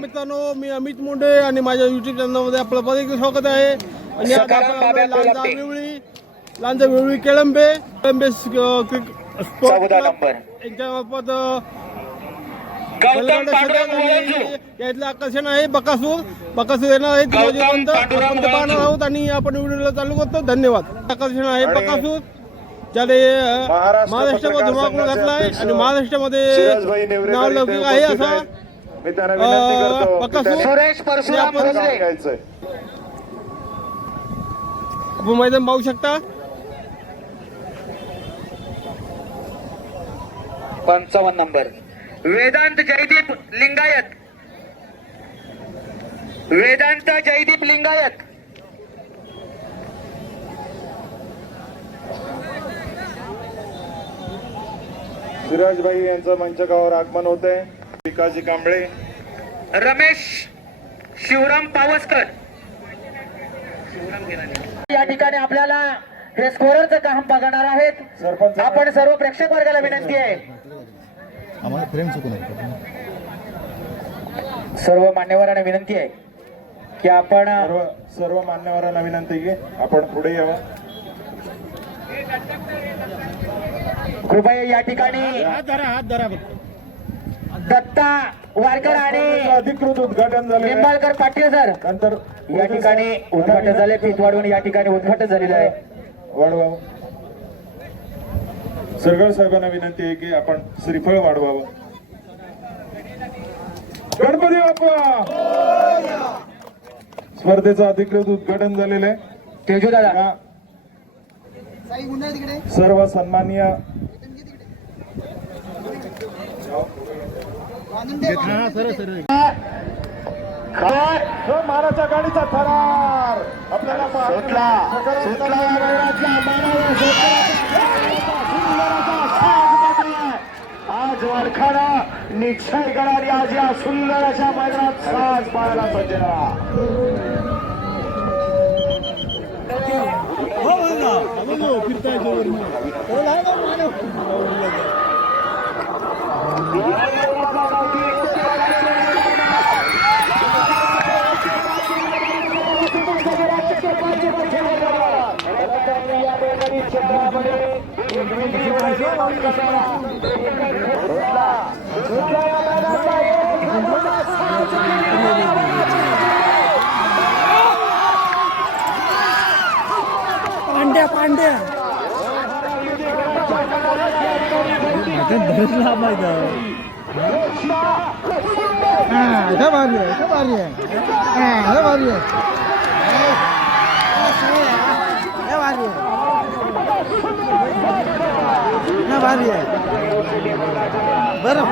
मित्रांनो, मी अमित मुंडे आणि माझ्या युट्यूब चॅनलमध्ये आपलं परत स्वागत आहे. आणि आज आपण लांजा वेवळी केळंबे स्पोर्ट यांच्यामार्फत यातलं आकर्षण आहे बकासूर येणार आहे पाहणार आहोत आणि आपण व्हिडिओला चालू करतो. धन्यवाद. आकर्षण आहे बकासूर, ज्याने महाराष्ट्रामध्ये धुमाकूळ घातला आहे आणि महाराष्ट्रामध्ये नाव लौकिक आहे असा मैदान पाहू शकता. 55 नंबर वेदांत जयदीप लिंगायत. वेदांत जयदीप लिंगायत. सिराजभाई यांचं मंचकावर आगमन होते. विकासजी कांबळे, रमेश शिवराम पावसकर. या ठिकाणी आपल्याला हे स्कोररचं काम बघणार आहेत. आपण सर्व प्रेक्षक वर्गाला विनंती आहे, सर्व मान्यवरांना विनंती आहे की आपण सर्व मान्यवरांना विनंती की आपण पुढे यावं. कृपया या ठिकाणी हात धरा दत्ता वारकर आणि अधिकृत उद्घाटन झाले. निंबाळकर पाटील सर नंतर या ठिकाणी उद्घाटन झाले. पिथवाडून या ठिकाणी उद्घाटन झालेलं आहे. वाढवावं. सरगर साहेबांना विनंती आहे की आपण श्रीफळ वाढवावं. गणपती बाप्पा. स्पर्धेचं अधिकृत उद्घाटन झालेलं आहे. तेजू दादा, सर्व सन्माननीय महाराजा गाडीचा थरार आपल्याला आज वारखाना निक्षय करणारी आज या सुंदर अशा मैदानात साज पाहायला सज्ज. पांड्या धरला पाहिजे. भारी आहे, भारी आहे, भारी आहे, भारी आहे. बरं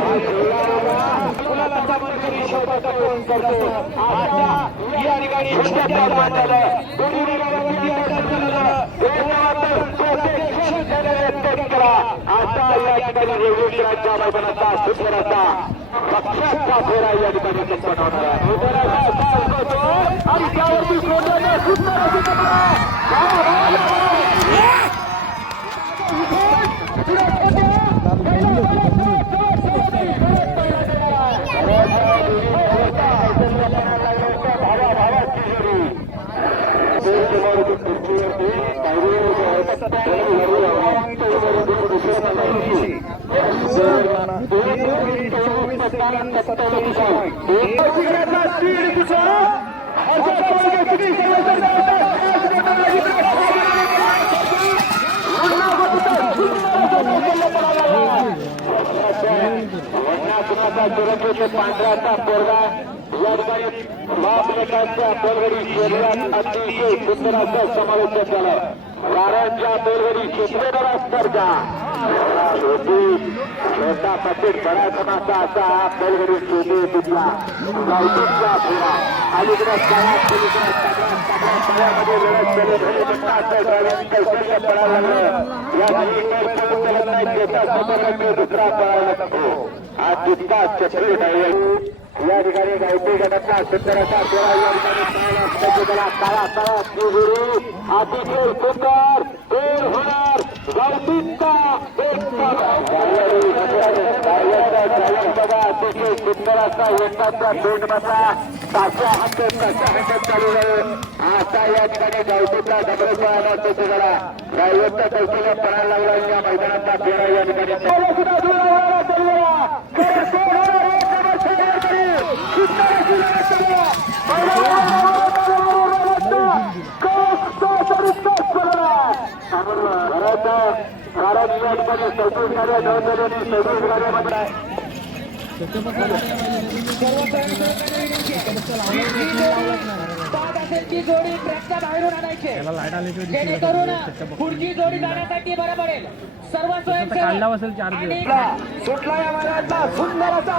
आता या ठिकाणी रेवडीच्या मैदानाचा सुंदरचा पक्षाचा फेरा या ठिकाणी संपवणार आहे. आणि त्यावरती पांढऱ्याचा पोरगा या ठिकाणी बाप लेकांच्या बलगडी शरीरात अतिशय सुंदर असा समावेश झाला. कारंजा बेलगडी क्षेत्र स्पर्धा छोटा पकेट बडा समाचा असा बेलगडी छोटे तिथला गावठीचा फेरा अलीकडे काळात मध्ये लढत ड्रायव्हिंग कौशल्य पडायला लागलं या दुसरा पडायला नको हा जितका चक्री ड्रायव्हर या ठिकाणी गावठी गटातला सुंदराचा फेरा या ठिकाणी काळा अतिशय सुंदर फेर होणार गावठीचा अतिशय सुंदर असा यंदाचा दोन मता ताशा हंडत चालू आहे आता या ठिकाणी गावठीचा डबल पळाला तो झाला ड्रायव्हरचा कौशल्य पडायला लागला या मैदानाचा फेरा या ठिकाणी कारण या ठिकाणी 37 गाड्या नोंदवल्या 37 गाड्यामध्ये ची जोडी ट्रॅकच्या बाहेरून आणायची जेणेकरून पुढची जोडी जाण्यासाठी बरं पडेल. सर्व स्वयंसेवक सुटला या मैदानातला सुंदर असा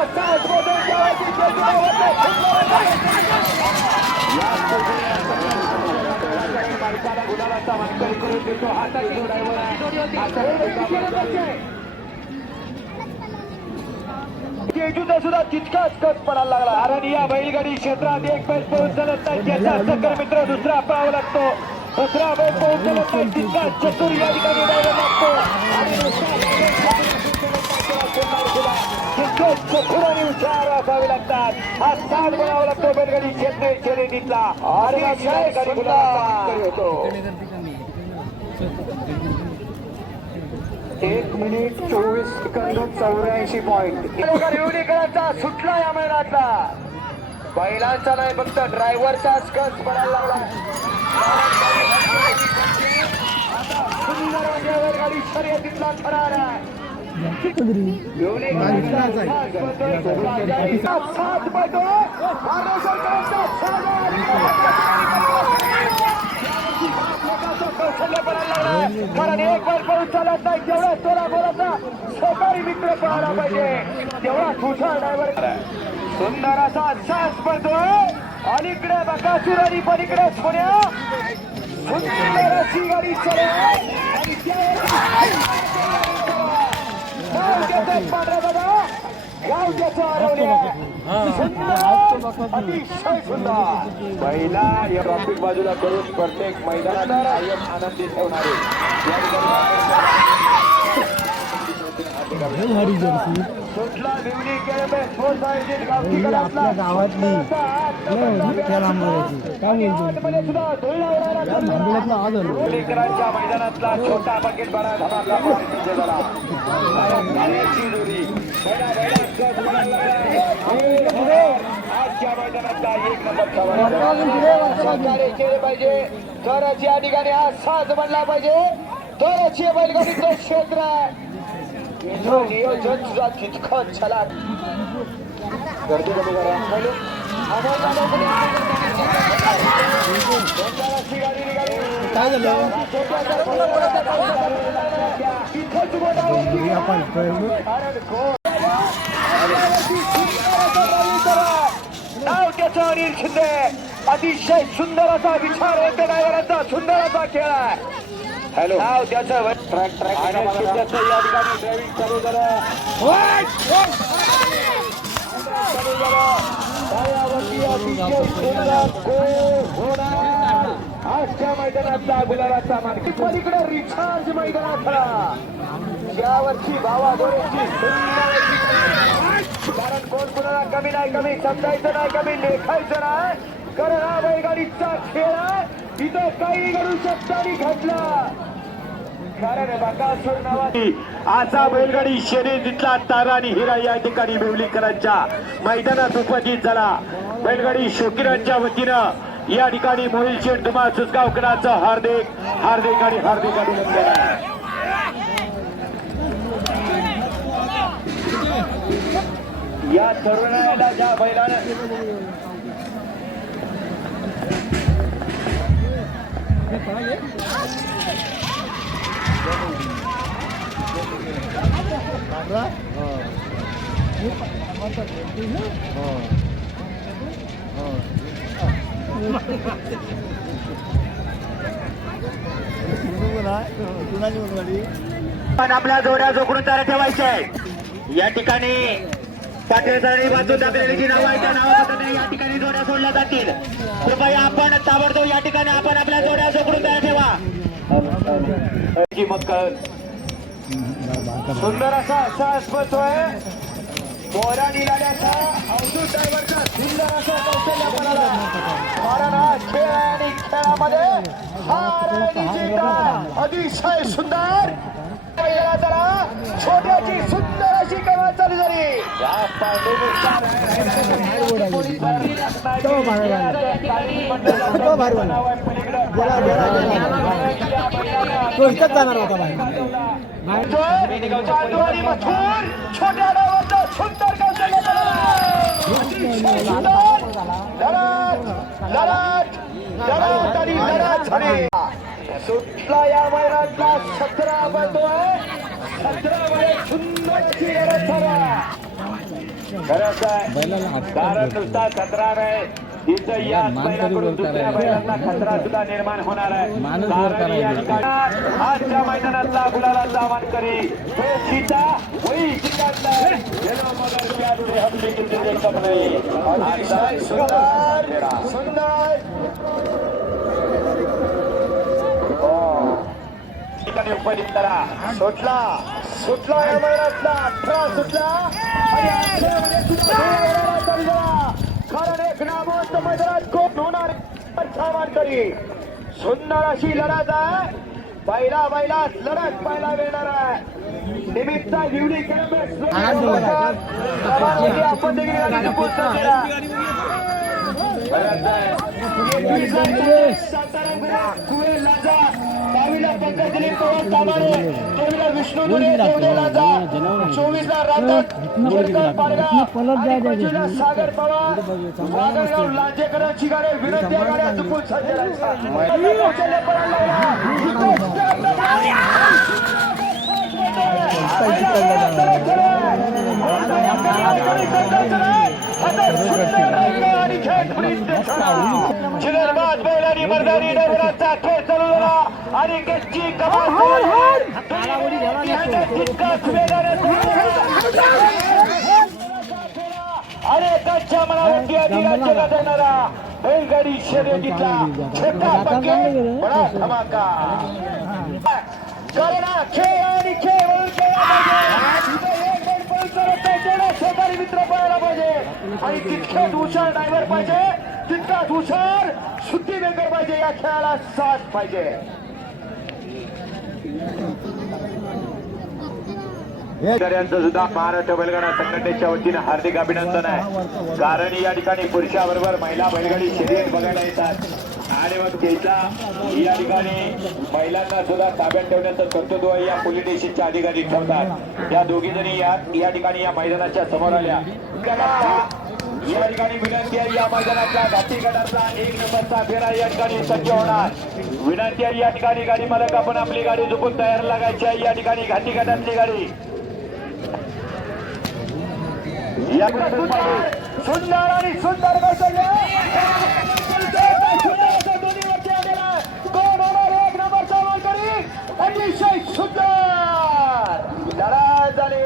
गुलाबाचा मानकरी करून देतो हाताची ड्रायव्हर जेजूचा सुद्धा तितकाच कट पडायला लागला कारण या बैलगाडी क्षेत्रात एक बैल पोहोचलत नाही ज्याचा सकल मित्र दुसरा पळावा लागतो दुसरा बैल पोहोचलत नाही तितका चतुर या ठिकाणी ड्रायव्हर लागतो आणि हुशार असावे लागतात हा साथ बनावा लागतो बैलगाडी क्षेत्र शर्यतीतला आणि होतो 1 मिनिट 24 सेकंद 84 पॉइंट युनिकरांचा सुटला या मैदानातला बैलांचा नाही फक्त ड्रायव्हरचाच कच पडायला लागला सुंदर बैलगाडी शर्यतीतला ठरार आहे कारण एक वर पाऊस चालत नाही तेवढा तोरा बोलाचा सहकारी मित्र पळायला पाहिजे तेवढा हुशार ड्रायव्हर सुंदर असा सास पडतोय अलीकडे बकासूर आणि पलीकडे सोन्या सुंदर अशी गाडी चालू आणि पांढरा दादा गाव त्याचा हरवल्या अतिशय सुंदर पहिला या ट्रॉफिक बाजूला करून प्रत्येक मैदानात कायम आनंदी ठेवणारे सुटला बिवली केळबे स्पोर्ट्स आयोजित गावठी गडातला गावातली मैदानातला छोटा बकेट बडा धमाका आजच्या मैदानातला 1 नंबर सहकार्य केले पाहिजे तरच या ठिकाणी हा साज बनला पाहिजे तरच हे बैलगाडीचं क्षेत्र आहे नियोजन तुझा तितकं छलाट गर्दी कमी करा गाडी निघाली काय झालं नाव त्याचं अनिल शिंदे अतिशय सुंदर असा विचार ड्रायव्हरांचा सुंदर असा खेळ आहे हॅलो नाव त्याचं ट्रॅक या ठिकाणी ड्रायव्हिंग चालू झालं आजच्या मैदानातला गुलाबाचा मानकी पलीकडे रिचार्ज मैदानात यावरची भावा दोरेची कारण कोण कुणाला कमी नाही कमी समजायचं नाही कमी लेखायचं नाही कारण हा बैलगाडीचा खेळ आहे इथं काही घडू शकतं आणि घडला कारण बकासूर नावाची आजचा बैलगाडी शर्यतीतला तारा आणि हिरा या ठिकाणी बेवलीकरांच्या मैदानात उपस्थित झाला बैलगाडी शौकीरांच्या वतीनं या ठिकाणी मोहिल शेठ धुमाळ सुसगावकरांचं हार्दिक आणि हार्दिक अभिनंदन आहे या तरुणाला ज्या बैलानं पण आपल्या जोड्या जोखडून तयार ठेवायच्या आहे. या ठिकाणी पाटील सरांनी बाजू दाबलेली जी नाव आहे त्या नावाप्रमाणे या ठिकाणी जोड्या सोडल्या जातील. कृपया आपण ताबडतोब या ठिकाणी आपण आपल्या जोड्या जोखडून तयार ठेवा. सुंदर असा स्पर्धोय मोहरा निघाल्याचा अवधूत ड्रायव्हरचा सुंदर असं कौशल्य बनाला. कारण हा खेळ आणि खेळामध्ये हार आणि जिंक अतिशय सुंदर. जरा छोट्याची सुंदर अशी कमाल चालू झाली. जाणार होता छोट्या डावाचा सुंदर कौशल्य लढत आणि लढत झाली. सुटला या मैदानातला 17 बनतोय. 17 मध्ये सुंदर अशी लढत झाला. खरंच आहे कारण नुसता 17 नाही तिथं याच बैलाकडून दुसऱ्या बैलांना खतरा सुद्धा निर्माण होणार आहे. कारण या ठिकाणी आजच्या मैदानातला गुलालाचा मानकरी तो सीता वही ठिकाणला गेलो मगर क्या दुरे हम लेकिन दिल कम नहीं. सुंदर सुंदर ठिकाणी उपस्थित करा. सुटला सुटला या मैदानातला 18 सुटला आणि 18 मध्ये सुद्धा कारण एक नामवंत मैदानात कोण होणार मानकरी. सुंदर अशी लढत आहे. बैला बैलात लढत पाहायला मिळणार आहे. निमित्त विवडी आपण देखील विष्णू चोवीसला सागर पवार वादळगाव लांजेकरांची गाडी विनंती गाड्या चुकून चिलरबाज बैलांनी मर्दानी डबराचा खेळ चालवला आणि कच्ची कमाल अरे कच्च्या मनावरती अधिराज्याला देणारा बैलगाडी शर्यतीतला छोटा पक्के बडा धमाका. करणा खेळ आणि खेळ शेजारी मित्र पळायला पाहिजे आणि तितक्याच हुशार ड्रायव्हर पाहिजे तितकाच हुशार सुट्टी मेकर पाहिजे. या खेळाला साथ पाहिजे. शेतकऱ्यांचं सुद्धा महाराष्ट्र बैलगाडा संघटनेच्या वतीने हार्दिक अभिनंदन आहे. कारण या ठिकाणी पुरुषाबरोबर महिला बैलगाडी शर्यत बघायला येतात आणि मग त्याचा या ठिकाणी महिलांना सुद्धा ताब्यात ठेवण्याचं कर्तृत्व या पोलीस स्टेशनच्या अधिकारी ठेवतात. त्या दोघी जणी या ठिकाणी या मैदानाच्या समोर आल्या. या ठिकाणी विनंती आहे या मैदानाच्या घाटी गटातला 1 नंबरचा फेरा या ठिकाणी सज्ज होणार. विनंती आहे या ठिकाणी गाडी मालक आपण आपली गाडी झुकून तयार लागायची आहे. या ठिकाणी घाटी गटातली गाडी सुंदर आणि सुंदर कौशल्य कोण होणार 1 नंबरचा मानकरी. अतिशय सुंदर लढा झाली.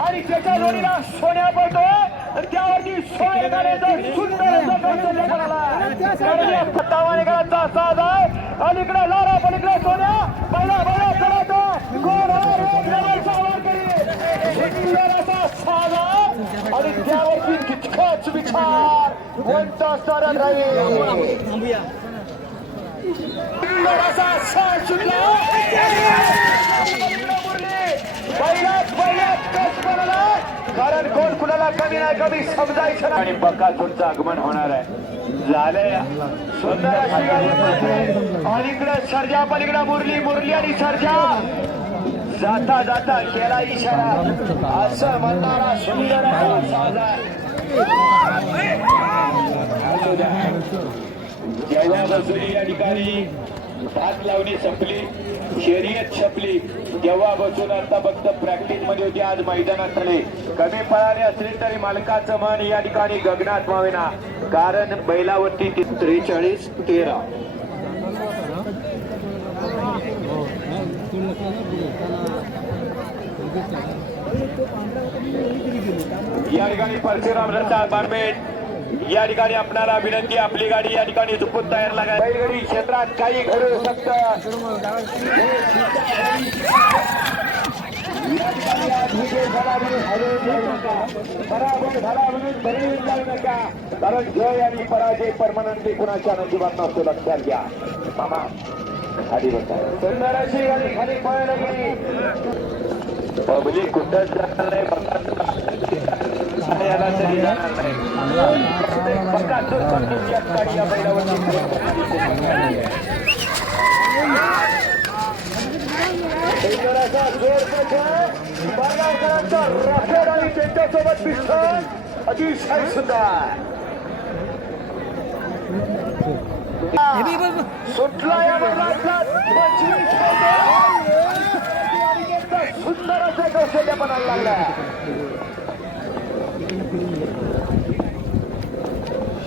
आणि त्याच्या जोडीला सोन्या पडतो त्यावरती सोन्या गाड्याचा सुंदर सत्तावानेकरांचा साज आहे. अलीकडे लारा पलीकडे सोन्या पहिला पहिला चढवतो कोण साज आणि त्यावरती तितकाच विचार कोणता असणारा राहील. कारण कोण कुणाला कमी नाही कमी समजायचं आणि बकासूरचं आगमन होणार आहे. झालंय सुंदर अशी गाडी अलीकडे सर्जा पलीकडे मुरली आणि सर्जा जाता जाता केला इशारा असं म्हणणारा सुंदर जेव्हा बसवली या ठिकाणी भात लावणी संपली, शर्यत संपली, तेव्हा बसून आता फक्त प्रॅक्टिस मध्ये होती. आज मैदानात आले. कमी पळाले असले तरी मालकाचं मन या ठिकाणी गगनात मावेना, कारण बैलावरती 43-13. या ठिकाणी परशुराम रस्ता बारपेठ या ठिकाणी आपणाला विनंती, आपली गाडी या ठिकाणी झुपून तयार लागा. बैलगाडी क्षेत्रात काही घडू शकतं. पराभव झाला म्हणून घरी जाऊ नका, कारण जय आणि पराजय परमनंटली कुणाच्या नशिबात नसतो, लक्षात घ्या. मामा खाली बसा. सुंदर अशी गाडी खाली पळायला गेली. पब्लिक कुठंच जाणार नाही, याला तरी जाणार नाही. या बैलावरती राखेड आणि त्यांच्यासोबत पिस्तूल अतिशय सुंदर सुटला. या मैदानातला 25 सुंदर असं कौशल्य बनायला लागला.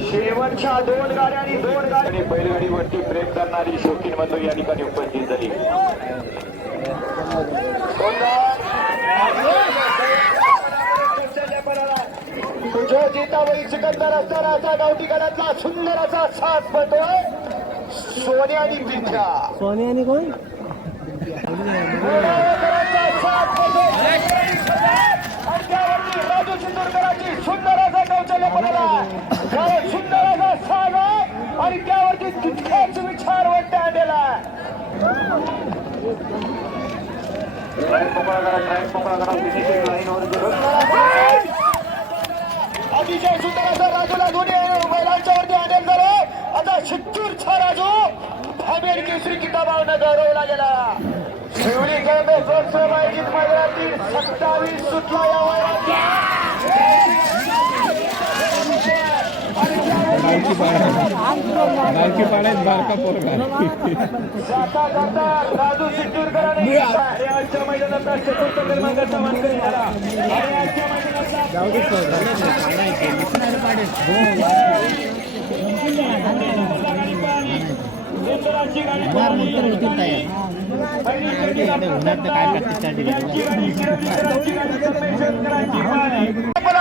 शेवटच्या 2 गाड्या आणि 2 गाड्या बैलगाडीवरती प्रेम करणारी शौकीन बंधू या ठिकाणी उपस्थित झाली. तुझ्या जिताबाई सिकंदर असताना असा गावठी गडातला सुंदर असा साथ पडतोय सोन्या आणि पिंजा. सोने आणि कोण राजू सिंदूरकरांची सुंदर असा कौशल्य पडला, सुंदर असा साग आणि त्यावरती तितकाच विचार वाटते आणलेला. अतिशय सुंदर असा राजूला दोन्ही बैलांच्या वरती आणेल झालं. आता शिट्टूरचा राजू भाबेर केसरी किताबावरनं गौरवला गेला. शिवली खेळते जोरसं आयोजित मैदानातील 27 सुटला या वयात. जाता जाता राजू सिद्धूरकरांनी आजच्या मैदानाचा 4th क्रमांकाचा मानकरी झाला. आणि आजच्या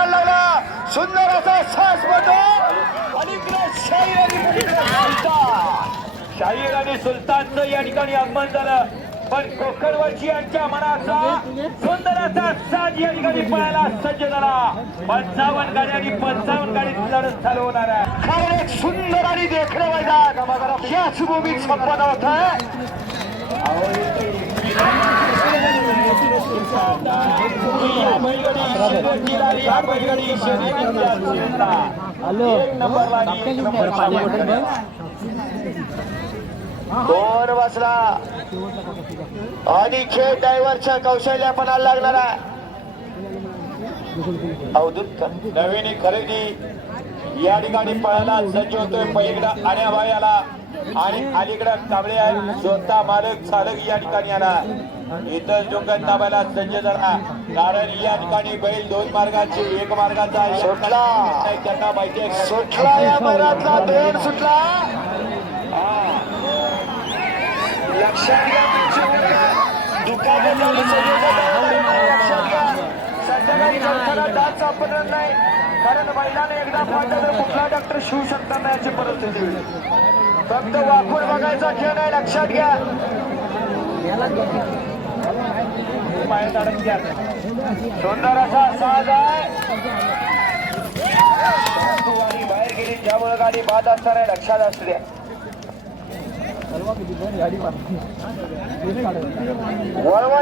लागला सुंदर असा सास बतो आणि शाहीर आणि सुलतानचं या ठिकाणी आगमन झालं. पण कोकणवरची यांच्या मनाचा सुंदर असा साज या ठिकाणी पळायला सज्ज झाला. 55 गाडी आणि 55 गाडी लढत चालू होणार आहे. कारण एक सुंदर आणि देखणं मैदान याच भूमीत संपन्न होत आहे. दोन वाजला आणि खेळ ड्रायव्हरच्या कौशल्यापणाला लागणार आहे. अवधूत नवीन खरेदी या ठिकाणी पळायला सज्ज होतोय. पलीकडं आण्याबाई आला आणि अलीकडं कांबळे आहे. स्वतः मालक चालक या ठिकाणी आला. इथं डोंगर ताब्याला सज्ज झाला. कारण या ठिकाणी बैल 2 मार्गाचे 1 मार्गाचा सुटला. त्यांना माहिती आहे सुटला. या बैलातला 2 सुटला. लक्षात घ्या दुखापत संध्याकाळी करताना दात सापडणार नाही. कारण बैलाने एकदा पाहिजे तर कुठला डॉक्टर शिवू शकतात नाही याची परिस्थिती. फक्त वाकून बघायचा खेळ नाही. लक्षात घ्या पायात अडक. सुंदर असा साज आहे. बाहेर गेली त्यामुळे गाडी बाद असणार आहे. लक्षात असू द्या. वळवा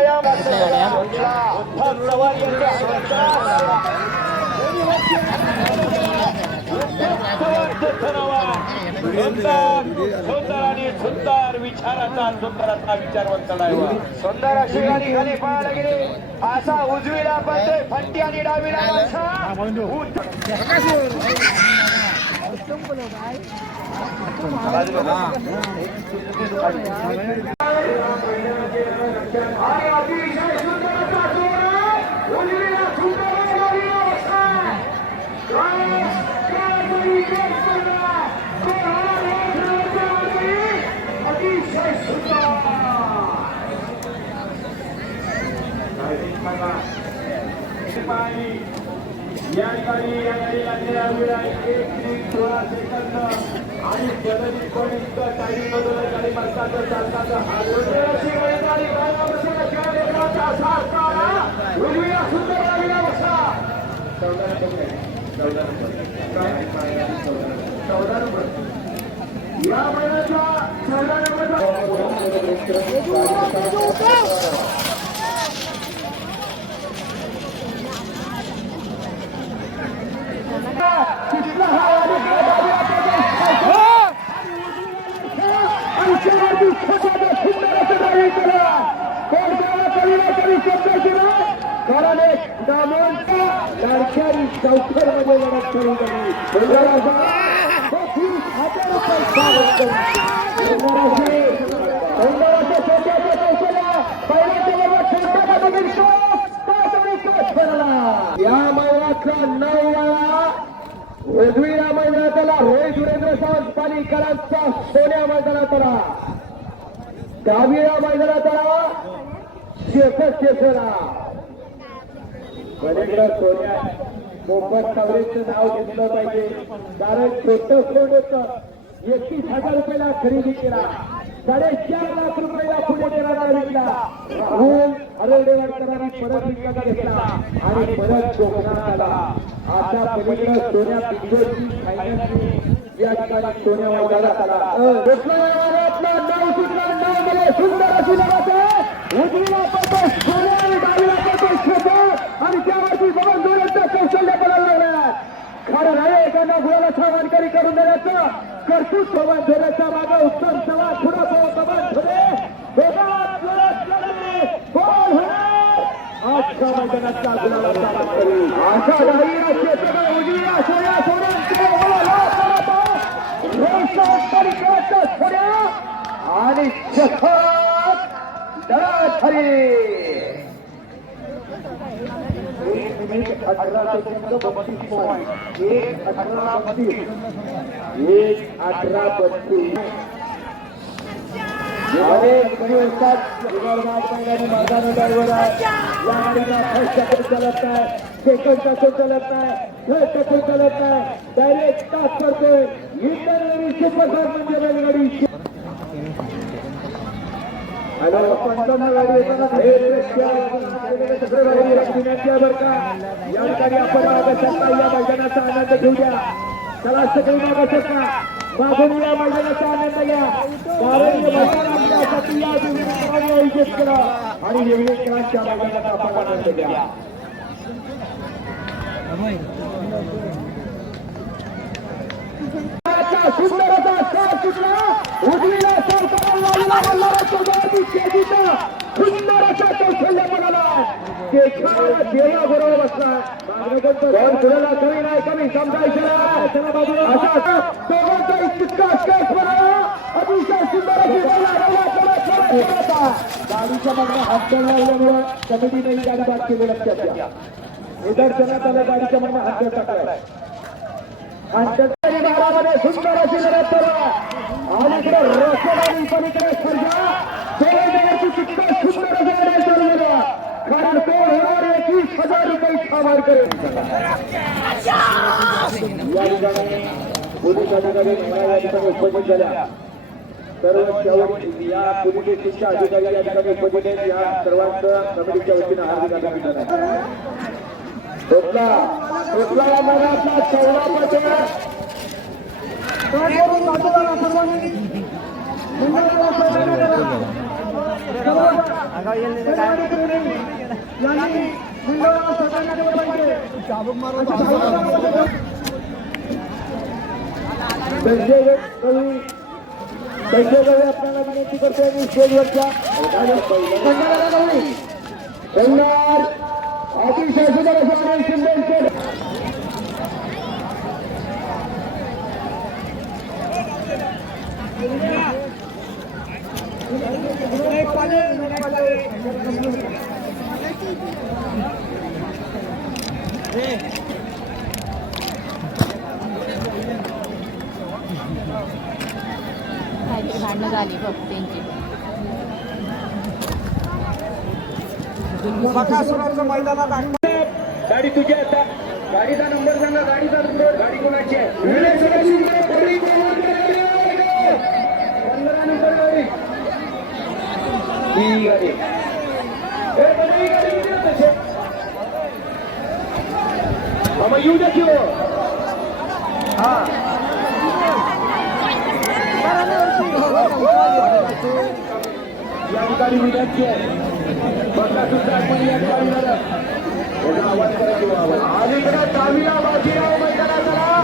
सुंदर आणि सुंदर विचाराचा सुंदराचा विचारवंत ड्रायव्हर सुंदर अशी गाडी खाली पळायला गेली असा उजवीला पळतोय फंटी आणि डावीला माणसा आणि अतिशय सुंदराचा जोर उजवीला सुंदर गाडीला बसलाय. अतिशय सुंदर या गाडीला 1:16 सेकंद आणि जलदी कोणीच टाइम बदल गाडी मारतात चालतात उजवीला सुंदर गाडीला बसा 14 नंबर या महिन्याचा 14 चौथर मध्ये लढत करून या महिन्याचा 9 वेळा उजवीला मैदानाला रोहित सुरेंद्र सावंत पाणीकरांचा सोन्या मैदानातला 10व्या मैदानातला शेखरा पलीकडे सोन्या मोफत कव्हरेजचं नाव घेतलं पाहिजे कारण छोटं सोड होतं 31,000 रुपयाला खरेदी केला 4.5 लाख रुपयाला पुणे केला विकला राहुल हरवडेकरांनी परत विकत घेतला आणि परत कोकणात आला आता पलीकडे सोन्या बिंदोची फायनल या ठिकाणी सोन्या मैदानात आला नाव सुंदर अशी लढत आहे उजवीला पडतो सोन्या आणि डावीला पडतो शेखर आणि त्यावरती बघून दोन्हीचं कौशल्य बनवलं लागणार खरं नाही एखादा गुलाला छावानकरी करून देण्याचं कर्तृत्व समान धोरणाच्या मागे उत्तम सवाल पुढे समान धोरे आजच्या मैदानाचा गुलाला छावानकरी अशा डावीला शेखर उजवीला सोन्या सोन्या आणि शेखर दराठरी 1:18 सेकंद 32 पॉइंट 1:18 अनेक दिवसात मैदानी मैदानावर या गाडीला फर्स्ट चक्कर चालत नाही सेकंड चक्कर चालत नाही थर्ड चक्कर चालत नाही डायरेक्ट तास करतोय इतर सुपरफास्ट म्हणजे बैलगाडी या ठिकाणी आपण या मैदानाचा आनंद घेऊया चला सगळी मागा मागून या मैदानाचा आनंद घ्या कारण मैदान आपल्यासाठी या दिवशी आयोजित करा आणि वेगवेगळ्या मैदानाचा आपण आनंद घ्या सुंदर असा साथ सुटला उजवीला सुंदर असा कौशल्य बनाला देवा बरोबर बसला पुढला कमी नाही कमी समजायचं असा दोघांचा इतका स्केच बनाला अतिशय सुंदर गाडीच्या मागणं हात लागल्यामुळे कमिटीने ही गाडी बाद केली लक्षात घ्या निदर्शनात आलं गाडीच्या मागणं हात टाकलाय आणि भागामध्ये सुंदर अशी लढत करा आणि इकडे रस्त्यावरील पलीकडे सर्जा दोघांची चित्ता सुंदर असं लढाई चालू झाला कारण तो होणार 21,000 रुपये ठावार करेल या ठिकाणी पोलीस अधिकारी या ठिकाणी उपस्थित झाल्या सर्व या पोलीस शिक्षा अधिकारी या ठिकाणी उपस्थित आहेत या सर्वांचं कमिटीच्या वतीनं हार्दिक अभिनंदन आहे मनातला चौदा त्यांच्याकडे आपल्याला विनंती करतोय मी स्टेजवरच्या अतिशय सुंदर असं सुंदर काहीतरी भांडणं झाली बघ त्यांची. गाडी तुझी आता गाडीचा नंबर सांगा गाडीचा नंबर गाडी कोणाची आहे 15 नंबर गाडी ही गाडी मग येऊ द्या किंवा हा या ठिकाणी विनंती आहे बघा सुद्धा आपण या ठिकाणी आवाज करा किंवा आवाज अलीकडे दाविला बाजीराव मैदानात आला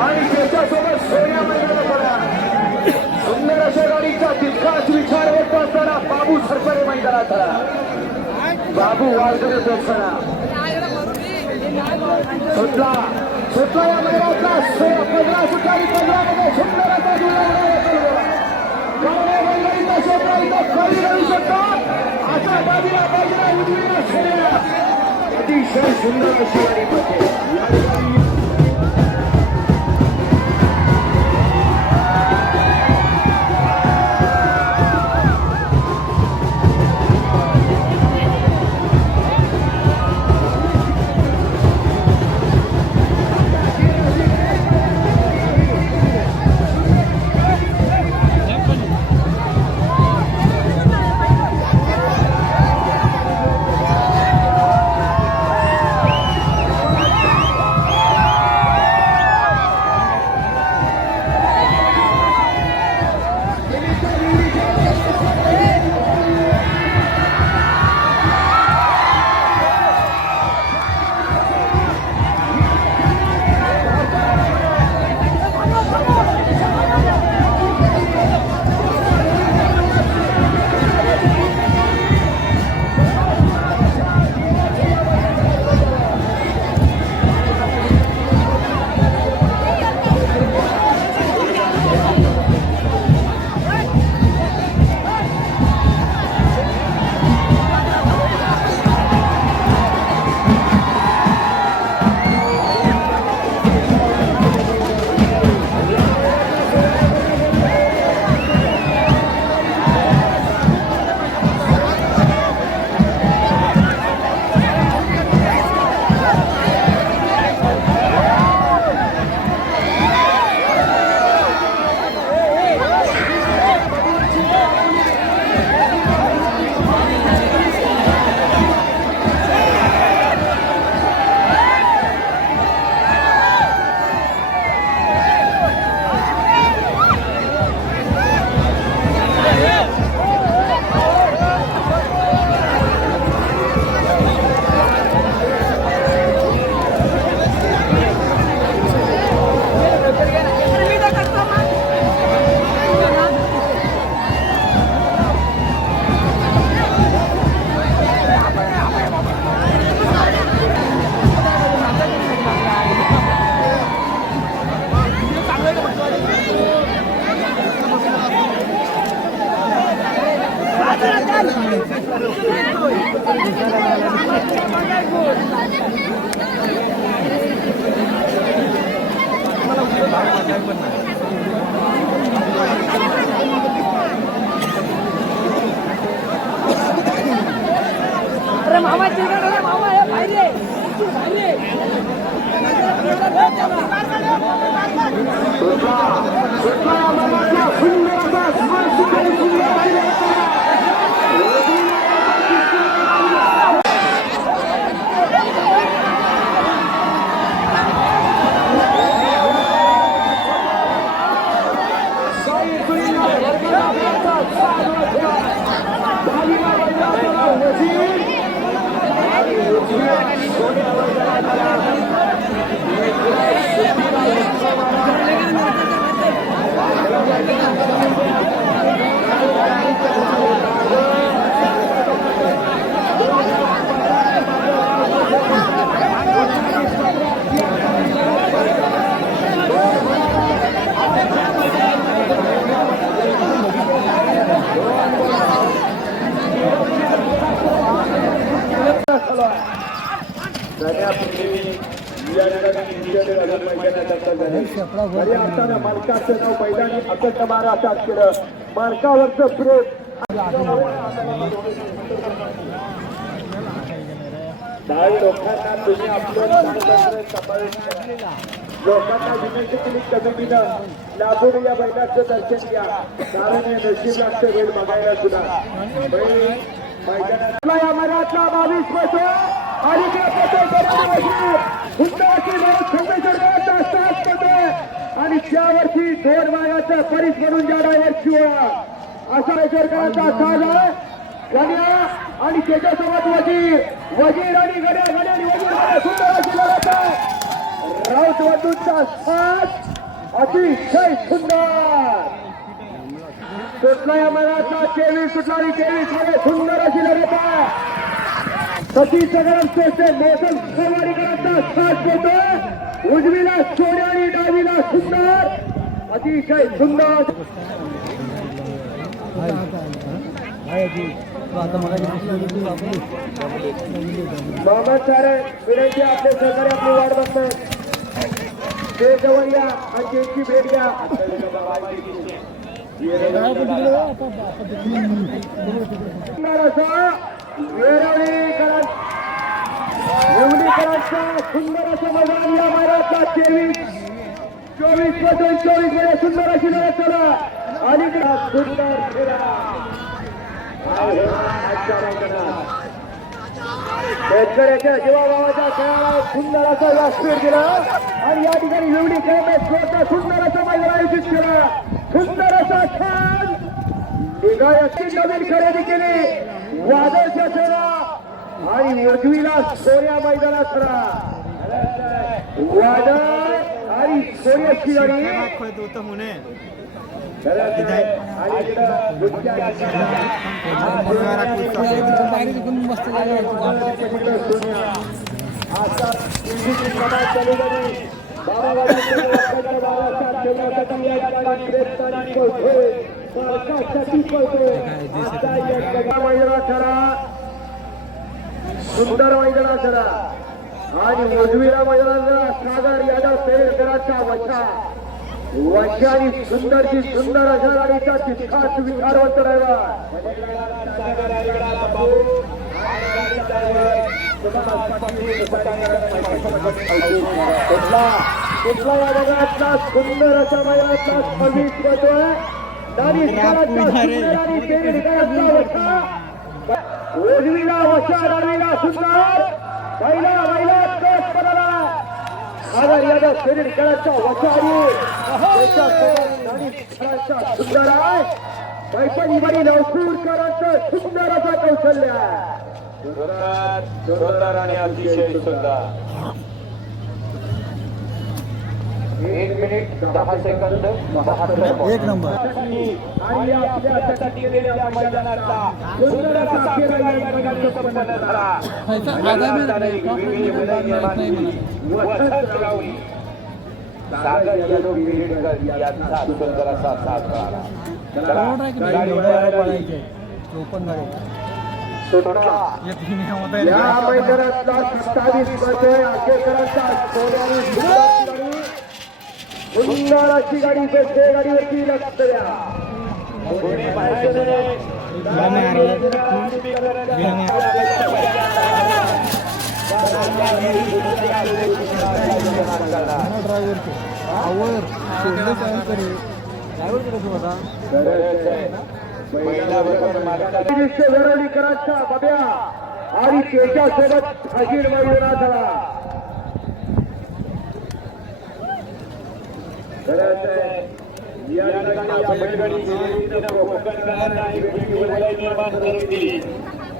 आणि त्याच्यासोबत सोन्या मैदानात आला सुंदर अशा गाडीचा तितकाच विचार होत असताना बाबू सरपरे मैदानात आला बाबू वाळगरे असताना सुटला सुटला या मैदानातला 15 सुटारी 15 मध्ये सुंदर असा अतिशय सुंदर अशी गाडी सोन्या खऱ्या अर्थानं मालकाचं नाव बैलांनी अकट मारा अटॅक केलं. मालकावरचं प्रेम काही लोकांना तुम्ही आपलं लोकांना विनंती केली कमिटीनं लाभून या बैलाचं दर्शन घ्या. कारण हे नशीब लागतं बैल बघायला सुद्धा. या मनातला 22 वर्ष आणि आणि त्यावरती 2 मागाचा परीस म्हणून ज्या ड्रायव्हरची ओळख असा रेशोरकरांचा साज आहे. गण्या आणि त्याच्यासोबत वजीर आणि गण्या आणि वजीर सुंदर अशी लढत आहे. राऊत बंधूंचा साथ अतिशय सुंदर. सुटला या मैदानातला 23 सुटला आणि 23 मध्ये सुंदर अशी लढत आहे. सतीश सगळ्यांचे मोठं सवारीकरांचा साथ देतोय. उजवीला सोन्या आणि डावीला सुंदर अतिशय सुंदर. मोहम्मद सारे विनंती आपले सहकारी आपली वाट बघतात. ते जवळ या आणि त्यांची भेट घ्या. वेवणीकरांचा सुंदर असं मैदान या मैदानातला 24 मध्ये सुंदर अशी लढत चला. अलीकडे सुंदर खेळा शेतकऱ्याच्या जीवाभावाच्या खेळाला सुंदर असा व्यासपीठ दिला आणि या ठिकाणी एवढी खेळात सुंदर असं मैदान आयोजित केलं. सुंदर असा छान निघायची नवीन खरेदी केली. वादळच्या खेळा आणि उजवीला सोन्या मैदानात खरा वादळ आणि सोन्याची गाडी सुंदर मैदाना खरा आणि उजवीला मैदानाचा सागर यादव पेडकरांचा वशा आणि सुंदरची सुंदर अशा गाडीचा तितकाच विचारवंत ड्रायव्हर कुठला या मैदानातला सुंदर अशा मैदानातला 26 पटोय आणि पेडकरांचा वशा. उजवीला वशा डावीला सुंदर पहिला तोच पडला सागर यादव पेडकरांचा वशा आणि सुंदर आहे. पैपणी बरी नवसूरकरांचं सुंदर असं कौशल्य आहे. सुंदर आणि अतिशय सुंदर. 1 मिनिट 10 सेकंद 1 नंबर आणि आपल्यासाठी केलेल्या मैदानातला सुंदर असा खेळ संपन्न झाला. सागर यादव पेडकर यांचा सुंदर असा साथ मिळाला. या मैदानातला 27 मध्ये आकेकरांचा सुंदर अशी गाडी पेटे गाडीवरती लक्ष द्या. वरवलीकरांचा बब्या आणि त्याच्यासोबत हजीर मैदाना झाला.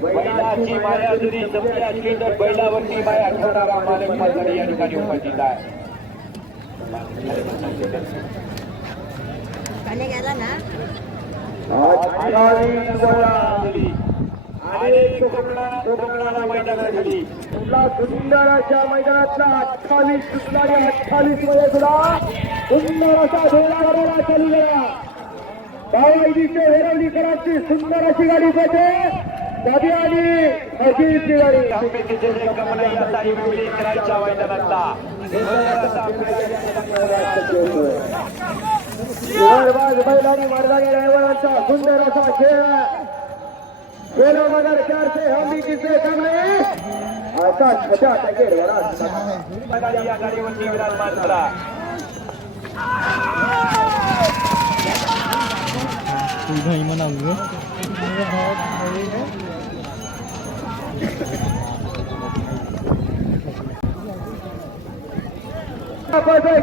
बैलाची माया जरी जमली असली तर बैलावरती माया ठेवणारा मालक मालगाडी या ठिकाणी उपस्थित आहे. सुंदर अशा मैदानातला 28 सुटणाऱ्या 28 मध्ये सुद्धा सुंदर असा ढोलावरला चालू गेला. बावळीचे वेरवलीकरांची सुंदर अशी गाडी पेटे दादी आणि हकीची गाडी बैलानी मर्दानी ड्रायव्हरांचा सुंदर असा खेळ खेलो मगर 400 हमी किसे कम नाही असा छटा टाकेर या गाडीवरती विराजमान झाला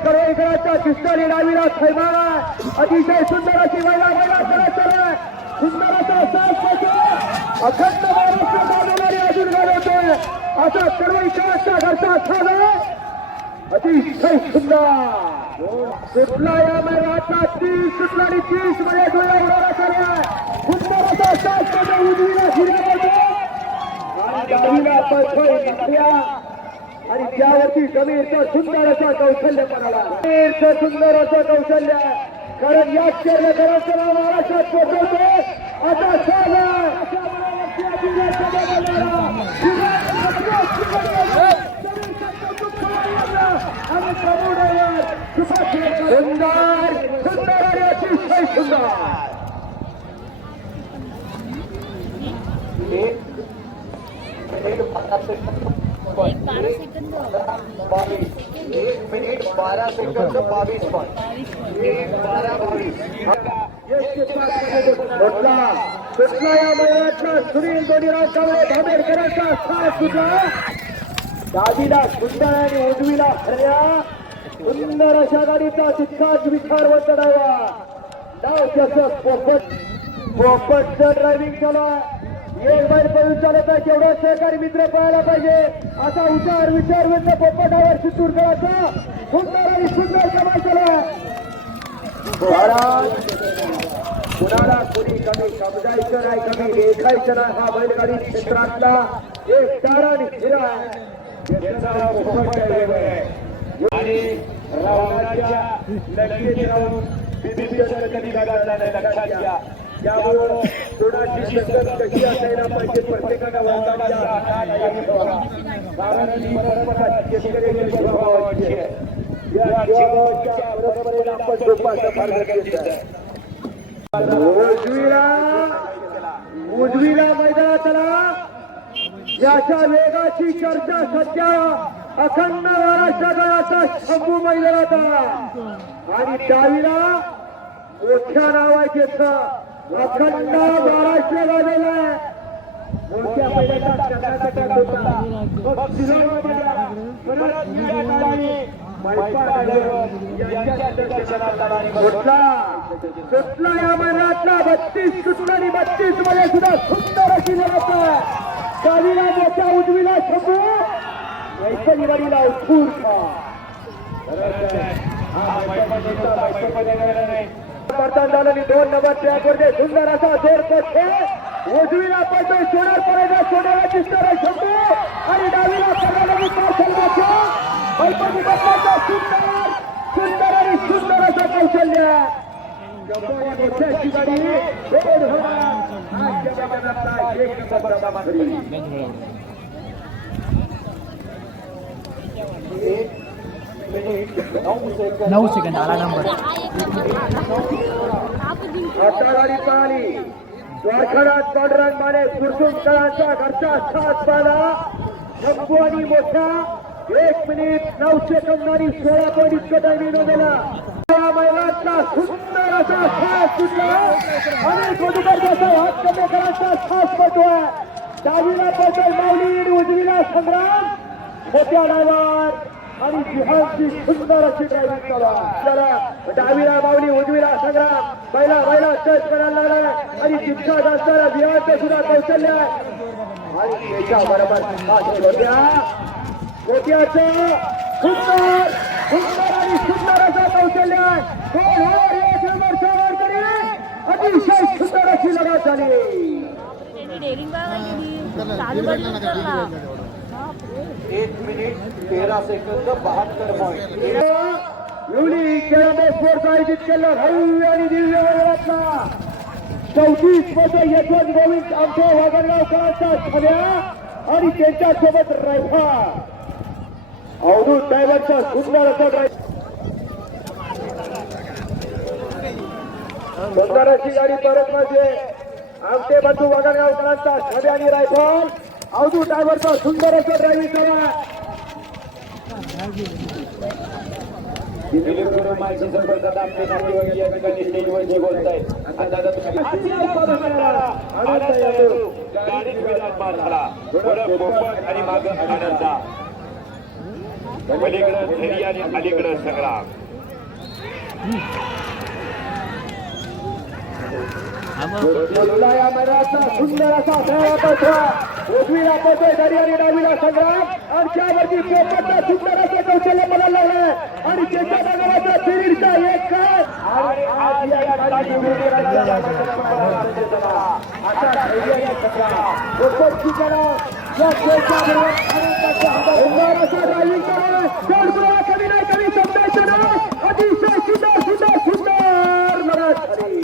करोईकरांच्या पिस्टली डावीला थैमाळा अतिशय सुंदर अशी बैला सुंदर असा अखंड महाराष्ट्र बांधणारी अजून घडवतोय असा करोईकरांच्या घरचा झाला अतिशय सुंदर सुटला या मैदानाचा 30 सुटला आणि 30 मध्ये डोळा उडाला झाला सुंदर असा साथ मध्ये उजवीला फिरला आणि डावीला पळतोय आणि त्यावरती जमीरचं सुंदर असं कौशल्य पणाला जमीरचं सुंदर असं कौशल्य कारण या क्षेत्रकरांचं नाव महाराष्ट्रात पोहोचवतो आता साधा आणि सुंदर सुंदर आणि अतिशय सुंदर मिनिट 12 सेकंद 22 पॉइंट 12-22 सुटला या मैदानातला सुनील दोडीराव कावळे धामेरकरांचा साथ सुटला डावीला सुंदर आणि उजवीला हरण्या सुंदर अशा गाडीचा तितकाच विचारवर चढावा नाव त्याचं पोपटचं ड्रायव्हिंग चालू एक बैल पळून चालत आहे केवढा सहकारी मित्र पाहायला पाहिजे असा विचार व्यक्त पोपटावर चित्तूरकरांचा सुंदर आणि सुंदर सभा चला कुणाला कोणी कमी समजायचं नाही कमी लेखायचं नाही हा बैलगाडी क्षेत्रातला एक तारा आणि हिरा आणि रावणाच्या लक्षात राहून कधी गाडा नाही लक्षात घ्या त्यामुळं थोडाशी शिस्त कशी असायला पाहिजे प्रत्येकाला कारण ही परंपरा शेतकऱ्याची स्वभावाची आहे या स्वभावाच्या परंपरेला आपण जोपासणं फार गरजेचं आहे उजवीला मैदानातला याच्या वेगाची चर्चा सध्या अखंड महाराष्ट्राचा शंभू मैदानात आणि डावीला मोठ्या नावाचे अखंड महाराष्ट्र गाजवला मोठ्या मैदानात सुटला या मैदानातला 32 सुटला आणि 32 मध्ये सुद्धा सुंदर अशी लढत डावीला मोठ्या उजवीला शंभू वैशाली गाडीला उठून झालं 2 नंबर ट्रॅकवर सुंदर असा जोर पोचते उजवीला पडतोय सोनार पडायचा सोनारा दिसणार आहे शंभू आणि डावीला सुंदर आणि सुंदर असं कौशल्य मोठ्याची गाडी नऊ सेकंद आला नंबर आता गाडी पळाली द्वारखडात पांडुरंग माने कुरसुमकरांचा घरचा साथ पाहिला शंभू आणि मोठा 1 मिनिट 9 सेकंद आणि 16 पॉईंट इतकं टायमिंग दिला या मैदानातला सुंदर असा साथ सुटला अनेक मधुकरचा हात कमेकरांचा साथ पडतोय डावीला पडतोय माऊली उजवीला संग्राम छोट्या डायव्हर आणि जिहादची सुंदर अशी ड्रायव्हिंग करा डावीला माऊली उजवीला संग्राम बैला टच करायला लागला आणि जितका जास्त जिहादचं सुद्धा कौशल्य आणि त्याच्या बरोबर मोठ्याचं सुंदर सुंदर आणि सुंदर असं कौशल्य अतिशय सुंदर अशी लढत झाली 1 मिनिट 13 सेकंद 72 पॉईंट स्पोर्ट्स आयोजित केलं भव्य आणि दिव्य मैदानातला 34 मध्ये यशवंत गोविंद आमचे वागणगावकरांचा छाव्या आणि त्यांच्यासोबत रायफा अवधूत ड्रायव्हरचा सुंदर असा सुंदर अशी गाडी परत मध्ये आमचे बंधू वागणगावकरांचा छाव्या आणि रायफल अवधूत ड्रायव्हरचा सुंदर असं ड्रायव्हिंग करा. माहिती सरपंच आपले नातेवाईक या ठिकाणी स्टेजवर जे बोलत आहेत आणि माग आनंदा पलीकडं धैर्य आणि अलीकडं संग्राम. या मैदानाचा सुंदर असा उजवीला पळतोय धैर्य आणि डावीला संग्राम आणि त्यावरती पोपटचा सुंदर असं कौशल्य मला लागलाय आणि त्याच्या बघावाचा सिरीजचा एक काय आणि आज या ठिकाणी अशा धैर्याने संग्राम पोपटची करा या खेळच्याबरोबर आनंदाचा असा ड्रायव्हिंग करा. जोड कमी नाही कमी समजायचं ना अतिशय सुंदर सुंदर सुंदर लढत झाली.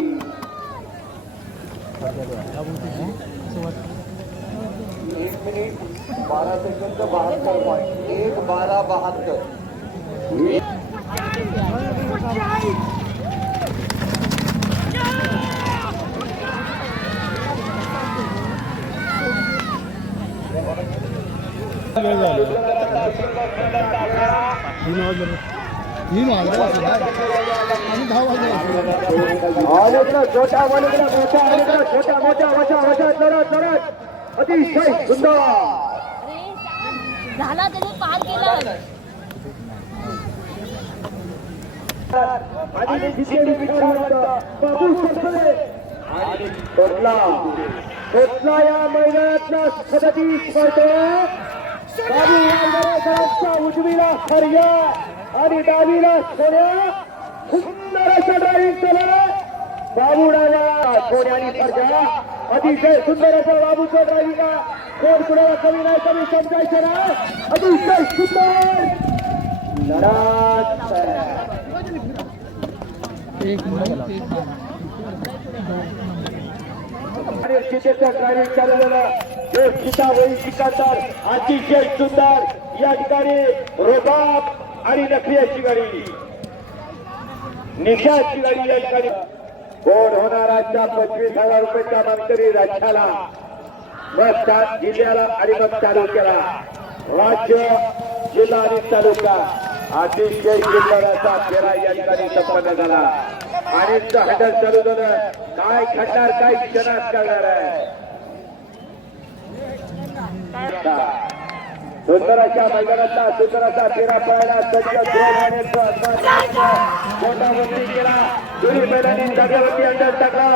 1 मिनिट 12 सेकंद 1:12.72 छोटा मोठा मोठा लढत अतिशय सुंदर झाला त्यांनी पार केलं. आणि जितेंद्र विचारवंत बाबू सरसरे आणि कोटला या मैदानातला 37 पळतो. बाबू वांगरेकरांचा उजवीला हरिया आणि डावीला सोन्या सुंदर असं ड्रायव्हिंग केलं. बाबू डाव्या सोन्या आणि फरजा अतिशय सुंदर असं बाबूचं ड्रायव्हिंग. कोण कुणाला कमी नाही कमी समजायचं ना अतिशय सुंदर लढत. आणि चितेचं ड्रायव्हिंग चालवलेलं जे सीताबाई सिकंदर अतिशय सुंदर या ठिकाणी रोबाब आणि नखियाची गाडी निशाची गाडी या ठिकाणी कोण होणार आजच्या 25,000 रुपयाच्या मंत्री राज्याला मग त्या जिल्ह्याला आणि मग तालुक्याला राज्य जिल्हा आणि तालुका अतिशय सुंदर असा फेरा या ठिकाणी संपन्न झाला. आणि हँडल चालू झालं. काय घडणार काय क्षणात करणार आहे. सुंदर अशा मैदानाचा सुंदर असा फेरा पळायला सज्ज मोठावरती केला. दोन्ही मैदानी जागेवरती अंडर टाकला.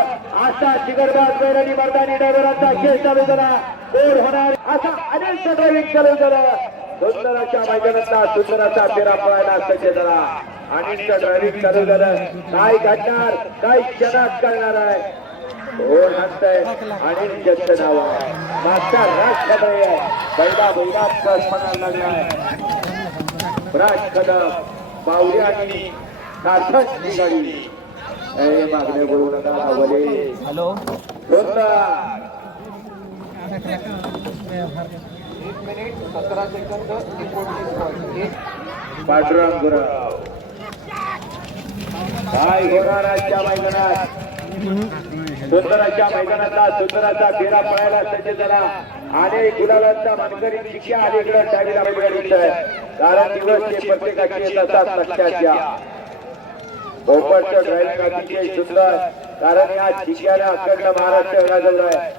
असा जिगरबाज मैदानी मर्दानी ड्रायव्हरांचा खेळ चालू झाला. कोण होणार असा अनेक ड्रायव्हिंग चालू झाला. सुंदर अशा मैदानाचा सुंदर असा फेरा पळायला सज्ज झाला. आणि ड्रायव्हिंग चालू झालं. काय घडणार काय क्षणात करणार आहे. कोण हसतंय आणि ज्याचं नाव आहे मागचा राज कदम आहे. पहिला बैलाचा म्हणायला लागलाय राज कदम बावरी आणि सार्थकची गाडी मागणे बोलू नका. हॅलो पांडुरंग गुरव काय होणार आजच्या मैदानात. सुंदराच्या मैदानाचा सुंदराचा फेरा पळायला सज्ज झाला. आणि गुलालांचा मानकरी शिक्या अलीकडे डावीला बैलगाडीचा आहे. कारण दिवस हे प्रत्येकाचे येतात लक्षात घ्या. पोपटचं ड्रायव्हिंग अतिशय सुंदर. कारण या शिक्याला अखंड महाराष्ट्र गाजवलं आहे.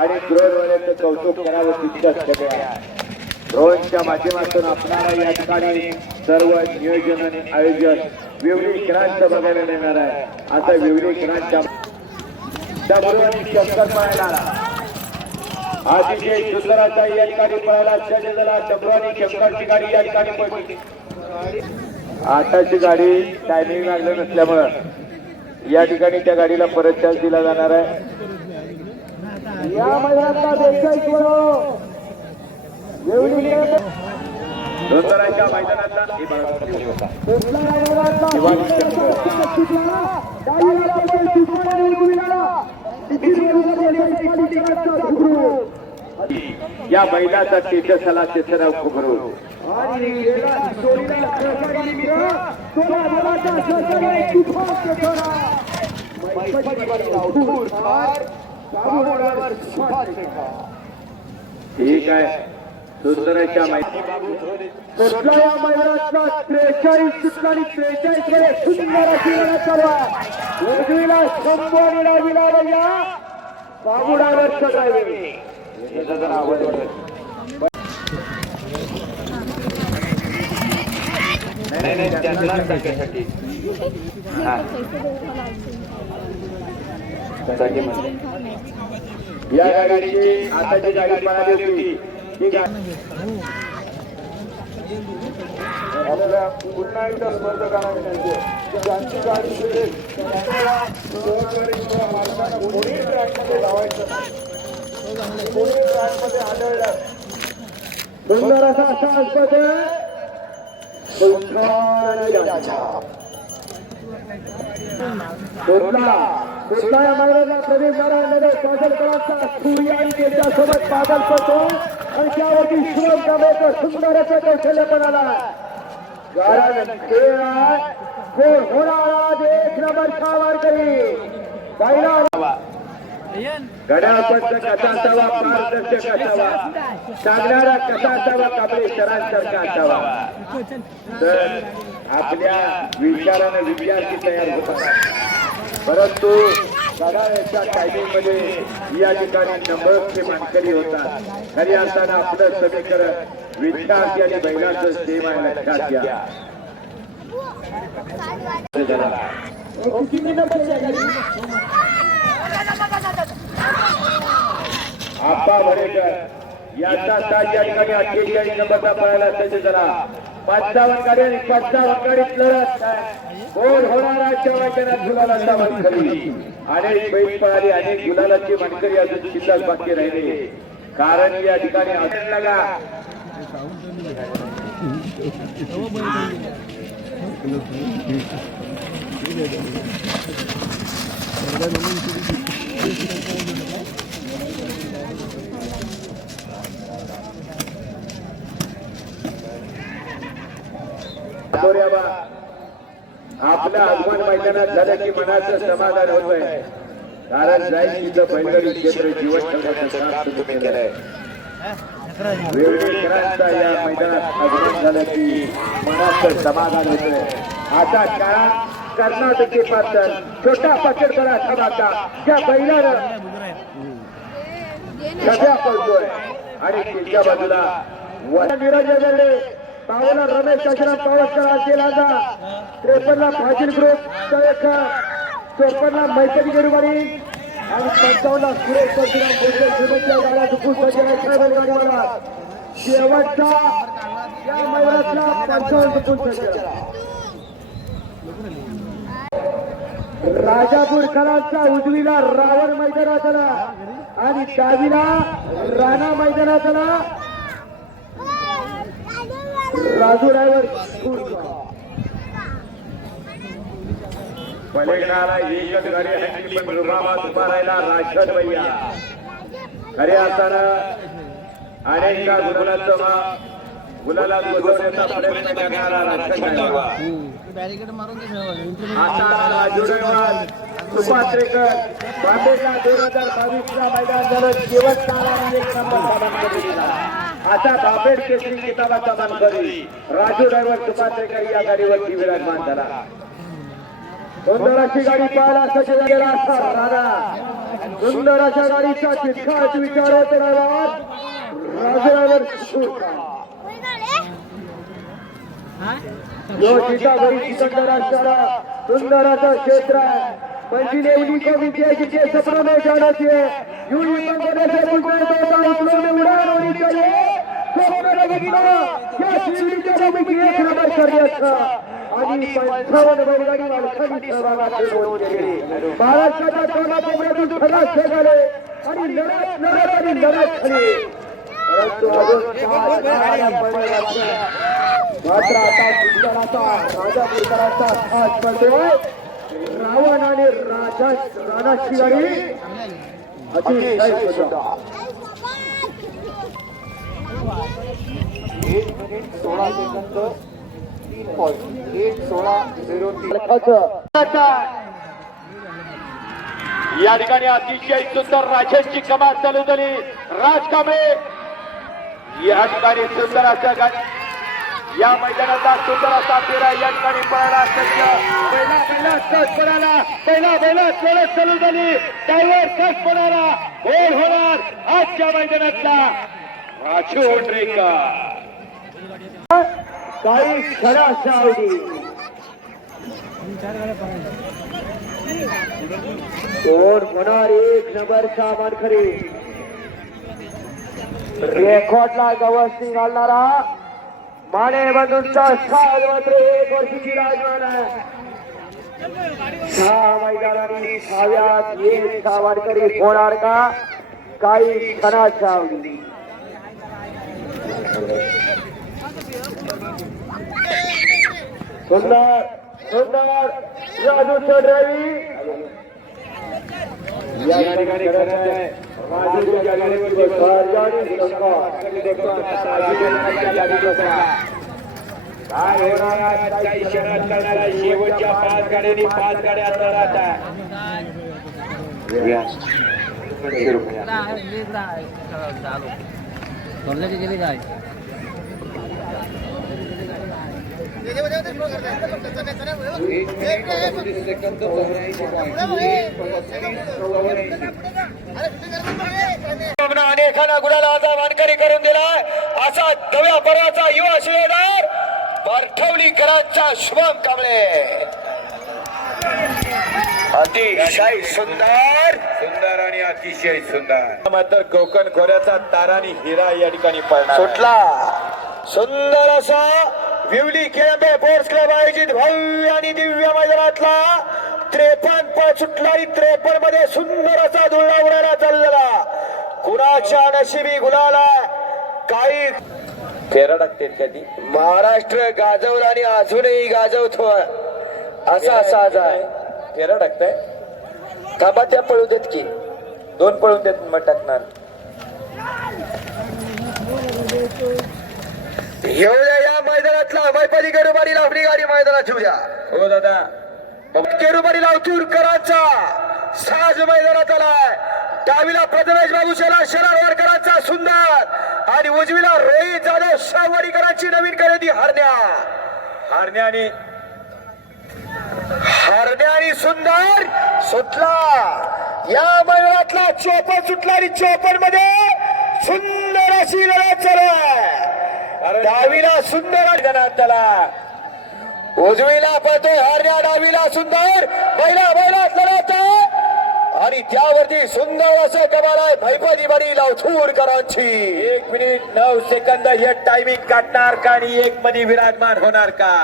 आणि ड्रोनवाल्याचं कौतुक करावं तितकंच कमी आहे. ड्रोनच्या माध्यमातून आपल्याला या ठिकाणी सर्व नियोजन आणि आयोजन विवरी क्रांत बघायला मिळणार आहे. आता विवरी क्रांतच्या चक्कर पळायला अतिशय सुंदराचा या ठिकाणी पळायला सज्ज झाला. डबरानी चक्करची गाडी या ठिकाणी पळते. आताची गाडी टायमिंग लागलं नसल्यामुळं या ठिकाणी त्या गाडीला परत चार्ज दिला जाणार आहे. या मैदानातला सुंदराच्या मैदानातला या बैलाचा तेजसाला तेसराव खुबरू ठीक आहे सुंदरच्या मैदानातला 43 ठिकाणी 43 मध्ये सुंदर अशी लढत चालू आहे. उजवीला संपवणीला विलावया बाबुडावर सदावे याचा जरा आवाज वाढत नाही त्यांना त्याच्यासाठी या गाडीची आता जी गाडी पळाली होती ती आपल्या पुन्हा एकदा स्पर्धकांना विनंती आहे की ज्यांची गाडी शिरेल त्यांना सहकारी किंवा मालकांना कोणी ट्रॅकमध्ये लावायचं कोणी ट्रॅकमध्ये आढळलं सुंदर असा स्पर्ध कुठला या मैदानाला प्रवेश झाल्यामध्ये काजलकरांचा सूर्य आणि त्याच्यासोबत बादल पडतो आणि त्यावरती शिवम कांबळेकर सुंदर असं कौशल्यपणाला कारण खेळ होणारा एक नंबर वर करी पहिला गड्या पंच कसा असावा पारदर्शक असावा सांगणारा कसा असावा काबळे शरांसारखा असावा तर आपल्या विचाराने विद्यार्थी तयार होतात परंतु गडाच्या टायमिंग मध्ये या ठिकाणी नंबरचे मानकरी होतात खरी असताना आपलं समीकरण विद्यार्थी आणि बैलाचं सेम आहे लक्षात घ्या आप्पा भरेकर याचा साथ या ठिकाणी 48 नंबरचा पळायला सज्ज झाला 55 गाडी आणि 55 गाडीत लढत गोल होणारा मैदानात गुलालाचा मानकरी अनेक बैल पळाली अनेक गुलालाची मानकरी अजून शिल्लक बाकी राहिले कारण या ठिकाणी लागा आपल्या आगमन मैदानात झालं की मनाचं समाधान होत आहे कारण जाईल तिथं बैलगाडी क्षेत्र जीवन ठेवण्याचं काम तुम्ही केलंय वेळेकरांचा या मैदानात आगमन झालं की मनाचं समाधान होतंय आता काळा कर्नाटकी पात्र छोटा पकेट करा समाजा त्या बैलानं सध्या पडतोय आणि तिच्या बाजूला निरंजन पावला रमेश काशीराम पावसकर केला 53 फाजील ग्रुप 54 मैत्री गिरवारी आणि 55 सुरेश काशीराम शुभेच्छा गाड्या दुखून ट्रॅव्हल गाडीवाला शेवटचा या मैदानातला 55 दुखून राजापूरकरांचा उजवीला रावण मैदानात आला आणि डावीला राणा मैदानात आला राजू ड्रायव्हर पलीकडे एकच गाडी आहे पण रुबाबात उभा राहिला राजन भैया खरे असताना अनेकदा गुलालात बसवण्याचा प्रयत्न करणारा राजन आता राजू ड्रायव्हर सुपात्रेकर बांबेला 2022 मैदान झालं शेवटचा एक नंबर सामना दिला आता बाबेड केसरी किताबाचा मानकरी राजू ड्रायव्हर सुपात्रेकर या गाडीवरती विराजमान झाला सुंदर अशी गाडी पाहायला सज्ज झालेला असा राणा सुंदर अशा गाडीचा तितकाच विचार होते राजू ड्रायव्हर जो सीताबरी सिकंदर असणारा सुंदर असं क्षेत्र आहे पंजीने उन्हीं को विद्या के सपनों में जाना चाहिए यूं ही बंदे से बुलबुल तोता उछलों में उड़ान होनी चाहिए स्वप्न रविंद्र क्या सीढ़ी चढ़े में एक नंबर कर दिया था आणि 55 बैलगाडी मालकांनी सहभागात नोंद केली महाराष्ट्राच्या कोणाकोपऱ्यातून खलास झाले आणि लढत खरी परंतु अजून मात्र आता राजापूरकरांचा खास पडतोय रावण आणि रानाची गाडी अतिशय सुंदर. 1 मिनिट 16 सेकंद 3.11603. या ठिकाणी अतिशय सुंदर राजेशची कमाल चालू झाली. राज कांबळे या ठिकाणी सुंदर अशा गाडी या मैदानाचा सुंदर असा फेरा या ठिकाणी पळाला. पहिला कस पळाला. पहिला चालू झाली. टायवर कस पळाला. गोल होणार आजच्या मैदानातला राजू ओंडरेकर. काही क्षणाच्या अवधी कोण होणार 1 नंबरचा मानकरी. रेकॉर्डला गवसणी घालणारा माने बंधूंचा 7 मात्र 1 वर्षीची राजमान आहे. 6 मैदानांनी 6व्यात 1 मानकरी होणार का? काही क्षणाच्या अवधी सुंदर राजू चौधरी या ठिकाणी राजूच्या गाडीवरती काय होणार काही क्षणात करणारा शेवटच्या 5 गाड्यांनी 5 गाड्या अंतरात गेले काय अनेकांना गुलालाचा मानकरी करून दिलाय. असा नव्या पर्वाचा युवा शिलेदार पारठवलीकरांचा शुभम कांबळे. अतिशय सुंदर आणि अतिशय सुंदर मात्र कोकण खोऱ्याचा तारानी हिरा या ठिकाणी पडला सुटला. सुंदर असा विवली खेळंबे स्पोर्ट्स क्लब आयोजित भव्य आणि दिव्य मैदानातला 53 पळ सुटला. 53 मध्ये सुंदर असा धुळा उडायला चालू झाला. कुणाच्या नशिबी गुलाला काही फेरा टाकते कधी महाराष्ट्र गाजवला आणि अजूनही गाजवतो असा साज आहे. फेरा टाकताय थांबा त्या पळू देत की 2 पळून देत मग टाकणार. येऊया या मैदानातला मैपली केरुबारी लावणी गाडी मैदानात ठेवूया. हो दादा केरुबारी लावतूरकरांचा साज मैदानात आलाय. डावीला प्रथमेश बाबू शरारवारकरांचा सुंदर आणि उजवीला रोहित जाधव शाहवाडीकरांची नवीन खरेदी हरण्याने सुंदर सुटला. या मैदानातला 54 सुटला आणि 54 मध्ये सुंदर अशी लढत चालू आहे. डावीला सुंदर मैदानात त्याला उजवीला पळतोय हरण्या. डावीला सुंदर बैला लढत आणि त्यावरती सुंदर असं कमाल आहे मैपली बडी लावथूरकरांची. 1 मिनिट 9 सेकंद हे टायमिंग काढणार का आणि 1 मध्ये विराजमान होणार का?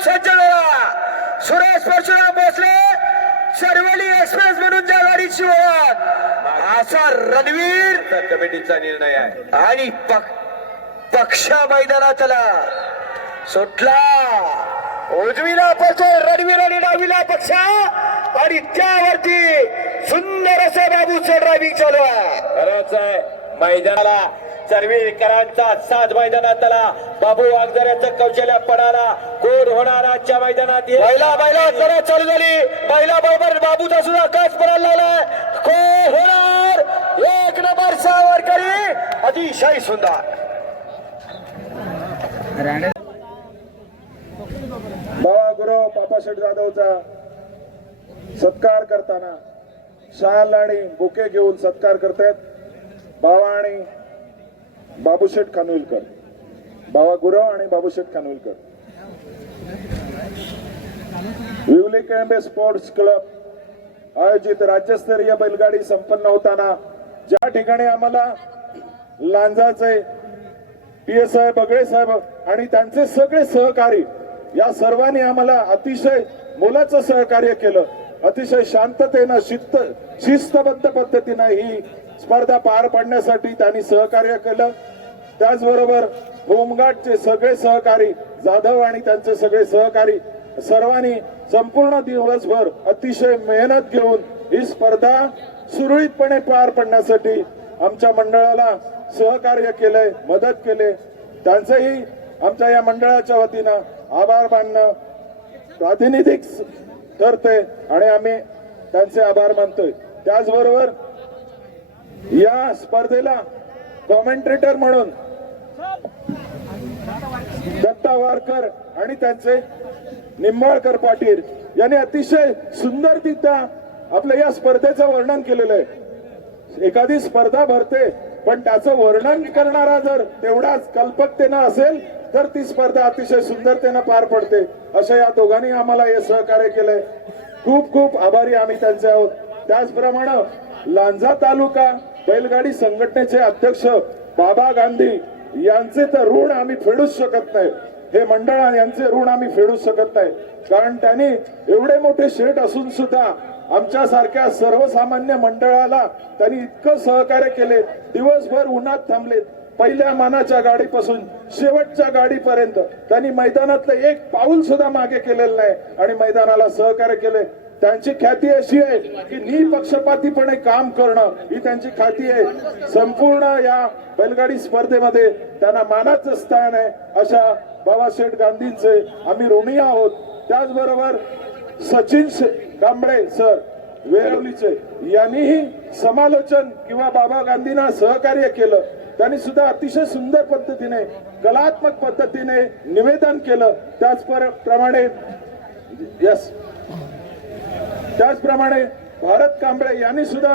सज्ज झाला सुरेश परशुराम भोसले चरवली एक्सप्रेस म्हणून ज्या गाडीची ओळख असा रणवीर कमिटीचा निर्णय आहे. आणि पक्षा मैदानातला सुटला. उजवीला पळतोय रणवीर आणि डावीला पक्षा आणि त्यावरती सुंदर असं बाबूचं ड्रायव्हिंग चालू आहे. खरंच आहे मैदानाला चरवीकरांचा साज मैदानात आला. बाबू वागजऱ्याचं कौशल्य पडाला. गोड होणार आजच्या मैदानात. बैला जरा चालू झाली. बैला बरोबर बाबूचा सुद्धा कस पडायला लागलाय. गोड होणार 1 नंबर सावरकरी अतिशय सुंदर. बाबा गुरव पापाशेठ जाधवचा सत्कार करताना शाल आणि बुके घेऊन सत्कार करतायत बाबा आणि बाबूशेठ खानविलकर. बाबा गुरव आणि बाबूशेठ खानविलकर. विवली केळंबे स्पोर्ट्स क्लब आयोजित राज्यस्तरीय बैलगाडी संपन्न होताना ज्या ठिकाणी आम्हाला लांजाचे PSI बगळे साहेब आणि त्यांचे सगळे सहकारी या सर्वांनी आम्हाला अतिशय मोलाचं सहकार्य केलं. अतिशय शांततेनं शिस्तबद्ध पद्धतीनं ही स्पर्धा पार पाडण्यासाठी त्यांनी सहकार्य केलं. त्याचबरोबर होमगार्डचे सगळे सहकारी जाधव आणि त्यांचे सगळे सहकारी सर्वांनी संपूर्ण दिवसभर अतिशय मेहनत घेऊन ही स्पर्धा सुरळीतपणे पार पडण्यासाठी आमच्या मंडळाला सहकार्य केलंय, मदत केले. त्यांचंही आमच्या या मंडळाच्या वतीनं आभार मानणं प्रातिनिधिक ठरते आणि आम्ही त्यांचे आभार मानतोय. त्याचबरोबर या स्पर्धेला कॉमेंट्रेटर म्हणून दत्ता वारकर आणि त्यांचे निंबाळकर पाटील यांनी अतिशय सुंदररित्या आपल्या या स्पर्धेचं वर्णन केलेलं आहे. एखादी स्पर्धा भरते पण त्याचं वर्णन करणारा जर तेवढाच कल्पकतेनं असेल तर ती स्पर्धा अतिशय सुंदरतेनं पार पडते. अशा या दोघांनी आम्हाला हे सहकार्य केलंय. खूप खूप आभारी आम्ही त्यांचे आहोत. त्याचप्रमाणे लांजा तालुका बैलगाडी संघटनेचे अध्यक्ष बाबा गांधी यांचे तर ऋण आम्ही फेडूच शकत नाही. हे मंडळ यांचे ऋण आम्ही फेडूच शकत नाही, कारण त्यांनी एवढे मोठे शेठ असून सुद्धा आमच्या सारख्या सर्वसामान्य मंडळाला त्यांनी इतकं सहकार्य केले. दिवसभर उन्हात थांबले. पहिल्या मानाच्या गाडीपासून शेवटच्या गाडीपर्यंत त्यांनी मैदानातलं एक पाऊल सुद्धा मागे केलेलं नाही आणि मैदानाला सहकार्य केले. त्यांची ख्याती अशी आहे की निपक्षपातीपणे काम करणं ही त्यांची ख्याती आहे. संपूर्ण या बैलगाडी स्पर्धेमध्ये त्यांना मानाचं स्थान आहे. अशा बाबाशेठ गांधींचे आम्ही ऋणी आहोत. त्याचबरोबर सचिन कांबळे सर वेरवलीचे यांनीही समालोचन किंवा बाबा गांधींना सहकार्य केलं. त्यांनी सुद्धा अतिशय सुंदर पद्धतीने कलात्मक पद्धतीने निवेदन केलं. त्याचप्रमाणे भारत कांबळे यांनी सुद्धा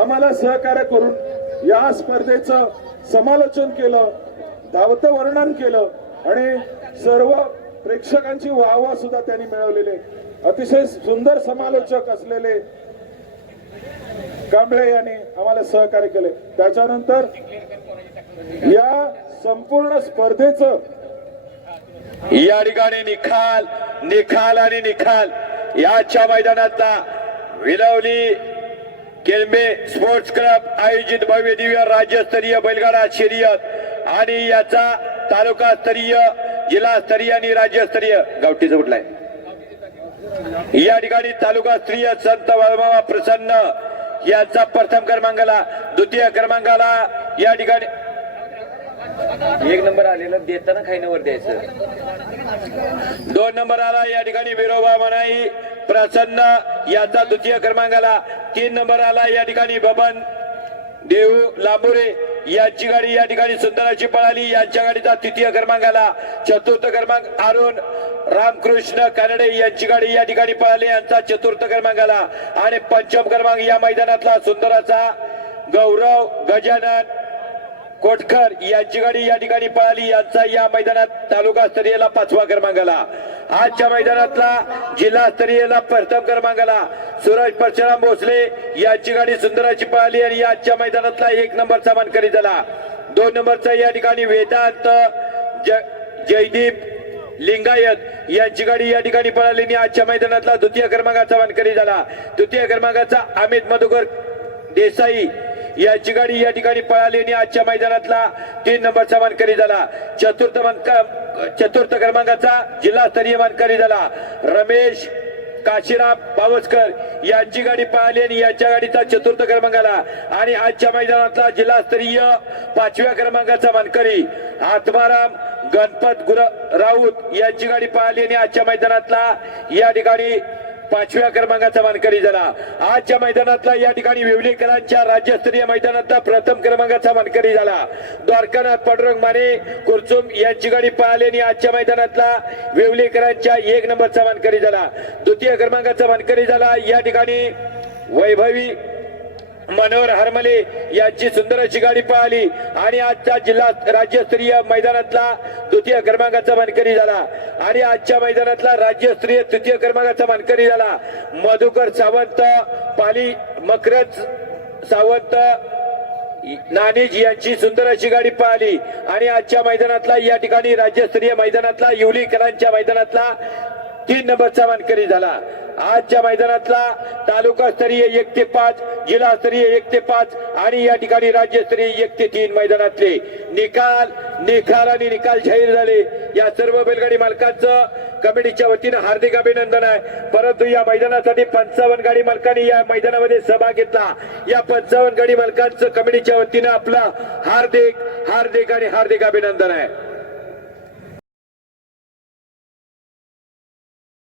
आम्हाला सहकार्य करून या स्पर्धेचं समालोचन केलं, धावतं वर्णन केलं आणि सर्व प्रेक्षकांची वाहवा सुद्धा त्यांनी मिळवलेले. अतिशय सुंदर समालोचक असलेले कांबळे यांनी आम्हाला सहकार्य केले. त्याच्यानंतर या संपूर्ण स्पर्धेचं या ठिकाणी निकाल आणि निकाल याच्या मैदानातला विलवली केळंबे स्पोर्ट्स क्लब आयोजित भव्य दिव्य राज्यस्तरीय बैलगाडा शर्यत आणि याचा तालुकास्तरीय, जिल्हास्तरीय आणि राज्यस्तरीय गावठीचा कुठलाय या ठिकाणी तालुकास्तरीय संत बाळमामा प्रसन्न यांचा प्रथम क्रमांकाला, द्वितीय क्रमांकाला या ठिकाणी 1 नंबर आलेलं देताना खाईनवर द्यायचं. 2 नंबर आला या ठिकाणी विरोबा मनाई प्रसन्न याचा द्वितीय क्रमांकाला. 3 नंबर आला या ठिकाणी बबन देऊ लांबुरे यांची गाडी या ठिकाणी सुंदराची पळाली. यांच्या गाडीचा तृतीय क्रमांकाला. 4थ क्रमांक अरुण रामकृष्ण कानडे यांची गाडी या ठिकाणी पळाली. यांचा 4th क्रमांकाला. आणि 5म क्रमांक या मैदानातला सुंदराचा गौरव गजानन कोटकर यांची गाडी या ठिकाणी पळाली. यांचा या मैदानात तालुकास्तरीयला 5वा क्रमांकाला. आजच्या मैदानातला जिल्हास्तरीयला प्रथम क्रमांकाला सूरज परशुराम भोसले यांची गाडी सुंदराची पळाली आणि आजच्या मैदानातला 1 नंबरचा मानकरी झाला. 2 नंबरचा या ठिकाणी वेदांत जयदीप लिंगायत यांची गाडी या ठिकाणी पळाली आणि आजच्या मैदानातला द्वितीय क्रमांकाचा मानकरी झाला. तृतीय क्रमांकाचा अमित मधुकर देसाई यांची गाडी या ठिकाणी पळाली आणि आजच्या मैदानातला 3 नंबरचा मानकरी झाला. 4th क्रमांकाचा जिल्हास्तरीय मानकरी झाला रमेश काशीराम पावसकर यांची गाडी पळाली आणि यांच्या गाडीचा 4th क्रमांकाला. आणि आजच्या मैदानातला जिल्हास्तरीय 5व्या क्रमांकाचा मानकरी आत्माराम गणपत राऊत यांची गाडी पळाली आणि आजच्या मैदानातला या ठिकाणी 5व्या क्रमांकाचा मानकरी झाला. आजच्या मैदानातला या ठिकाणी वेवलेकरांच्या राज्यस्तरीय मैदानातला प्रथम क्रमांकाचा मानकरी झाला. द्वारकानाथ पांडुरंग माने कुरचुम यांची गाडी पळाली आणि आजच्या मैदानातला वेवलेकरांच्या 1 नंबरचा मानकरी झाला. द्वितीय क्रमांकाचा मानकरी झाला या ठिकाणी वैभवी मनोहर हरमले यांची सुंदर अशी गाडी पळाली आणि आजच्या जिल्हा राज्यस्तरीय मैदानातला द्वितीय क्रमांकाचा मानकरी झाला. आणि आजच्या मैदानातला राज्यस्तरीय तृतीय क्रमांकाचा मानकरी झाला मधुकर सावंत पाली मकरज सावंत नानीज यांची सुंदर अशी गाडी पळाली. आणि आजच्या मैदानातला या ठिकाणी राज्यस्तरीय मैदानातला येवलीकरांच्या मैदानातला 3 नंबरचा मानकरी झाला. आजच्या मैदानातला तालुकास्तरीय 1 ते 5, जिल्हास्तरीय 1 ते 5 आणि या ठिकाणी राज्यस्तरीय 1 ते 3 मैदानातले निकाल आणि निकाल जाहीर झाले. या सर्व बैलगाडी मालकांचं कमिटीच्या वतीनं हार्दिक अभिनंदन आहे. परंतु या मैदानासाठी 55 गाडी मालकांनी या मैदानामध्ये सहभाग घेतला. या 55 गाडी मालकांचं कमिटीच्या वतीनं आपलं हार्दिक हार्दिक आणि हार्दिक अभिनंदन आहे.